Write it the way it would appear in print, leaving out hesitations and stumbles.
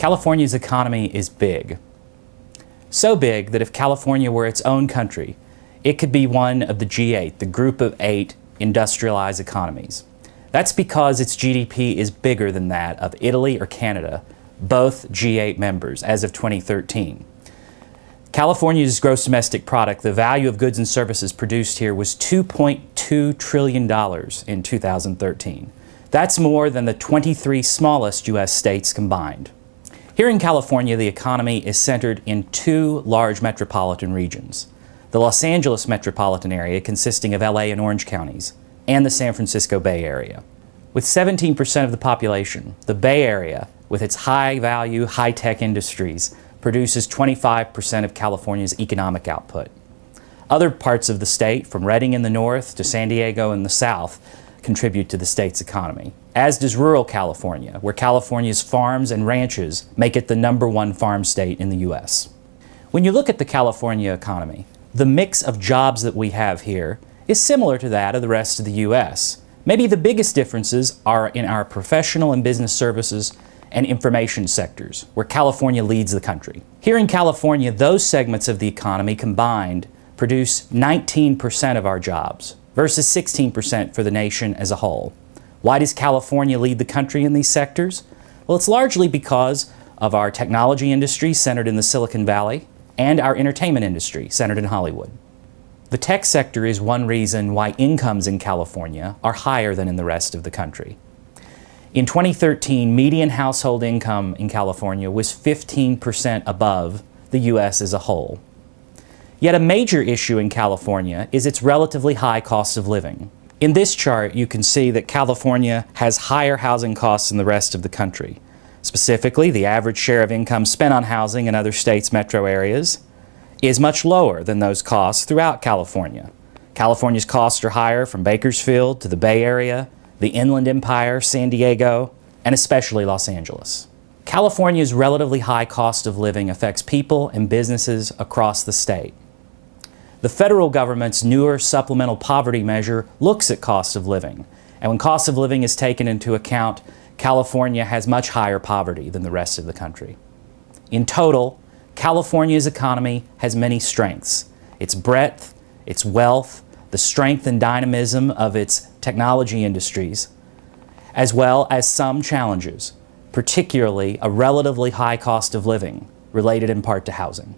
California's economy is big. So big that if California were its own country, it could be one of the G8, the group of 8 industrialized economies. That's because its GDP is bigger than that of Italy or Canada, both G8 members, as of 2013. California's gross domestic product, the value of goods and services produced here, was $2.2 trillion in 2013. That's more than the 23 smallest U.S. states combined. Here in California, the economy is centered in 2 large metropolitan regions: the Los Angeles metropolitan area, consisting of LA and Orange counties, and the San Francisco Bay Area. With 17% of the population, the Bay Area, with its high-value, high-tech industries, produces 25% of California's economic output. Other parts of the state, from Redding in the north to San Diego in the south, contribute to the state's economy, as does rural California, where California's farms and ranches make it the #1 farm state in the U.S. When you look at the California economy, the mix of jobs that we have here is similar to that of the rest of the U.S. Maybe the biggest differences are in our professional and business services and information sectors, where California leads the country. Here in California, those segments of the economy combined produce 19% of our jobs, versus 16% for the nation as a whole. Why does California lead the country in these sectors? Well, it's largely because of our technology industry centered in the Silicon Valley and our entertainment industry centered in Hollywood. The tech sector is one reason why incomes in California are higher than in the rest of the country. In 2013, median household income in California was 15% above the U.S. as a whole. Yet a major issue in California is its relatively high cost of living. In this chart, you can see that California has higher housing costs than the rest of the country. Specifically, the average share of income spent on housing in other states' metro areas is much lower than those costs throughout California. California's costs are higher from Bakersfield to the Bay Area, the Inland Empire, San Diego, and especially Los Angeles. California's relatively high cost of living affects people and businesses across the state. The federal government's newer supplemental poverty measure looks at cost of living, and when cost of living is taken into account, California has much higher poverty than the rest of the country. In total, California's economy has many strengths: its breadth, its wealth, the strength and dynamism of its technology industries, as well as some challenges, particularly a relatively high cost of living related in part to housing.